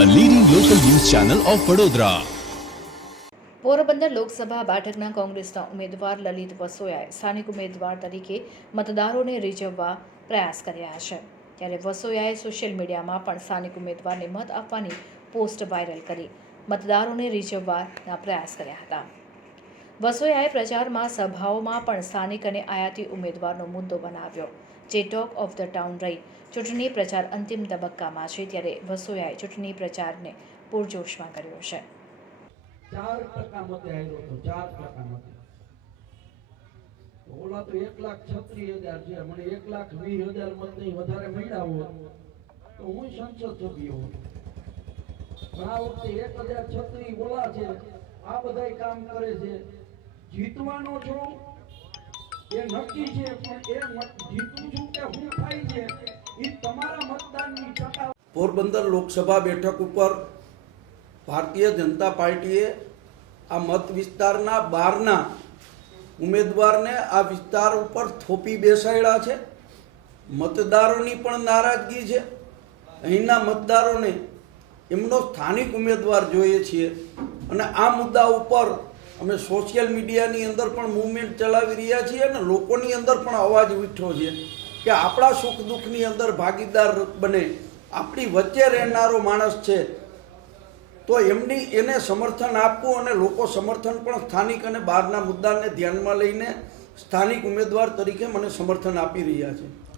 Channel of Vadodara Porbandar Lok Sabha બેઠકના કોંગ્રેસના ઉમેદવાર લલિત વસોયાએ સ્થાનિક ઉમેદવાર તરીકે મતદારોને રીઝવવા પ્રયાસ કર્યા છે. ત્યારે વસોયાએ સોશિયલ મીડિયામાં પણ સ્થાનિક ઉમેદવારને મત આપવાની પોસ્ટ વાયરલ કરી મતદારોને રીઝવવાના પ્રયાસ કર્યા હતા. વસોયાએ પ્રચારમાં સભાઓમાં પણ સ્થાનિક અને આયાતી ઉમેદવારનો મુદ્દો બનાવ્યો. જે ટોક ઓફ ધ ટાઉન રહી. ચૂંટણી પ્રચાર અંતિમ તબક્કામાં છે ત્યારે વસોયાએ ચૂંટણી પ્રચારને પૂરજોશમાં કર્યો છે. ચાર ટકા મતે આવ્યો હતો, ચાર ટકા મતે. ઓલા તો એક લાખ છત્રીસ હજાર છે, મને એક લાખ વીસ હજાર મત નહીં વધારે મળ્યા હોત, તો હું સંસદ સભ્ય હોત. આ વખતે એક હજાર છત્રીસ ઓલા છે, આ બધાય કામ કરે છે. જીતવાનો છો એ નક્કી છે પણ એ જીતું છું કે હું થાય છે, એ તમારા મતદાનની ટકા પોરબંદર લોકસભા બેઠક ઉપર ભારતીય જનતા પાર્ટીએ આ મત વિસ્તારના બહારના ઉમેદવારને આ વિસ્તાર ઉપર થોપી બેસાડ્યા છે. મતદારોની પણ નારાજગી છે. અહીંના મતદારોને એમનો સ્થાનિક ઉમેદવાર જોઈએ છીએ. અને આ મુદ્દા ઉપર અમે સોશિયલ મીડિયાની અંદર પણ મૂવમેન્ટ ચલાવી રહ્યા છીએ અને લોકોની અંદર પણ અવાજ ઉઠ્યો છે કે આપણા સુખ દુઃખની અંદર ભાગીદાર બને. આપણી વચ્ચે રહેનારો માણસ છે. તો એમની, એને સમર્થન આપવું અને લોકો સમર્થન પણ સ્થાનિક અને બહારના મુદ્દાને ધ્યાનમાં લઈને સ્થાનિક ઉમેદવાર તરીકે મને સમર્થન આપી રહ્યા છે.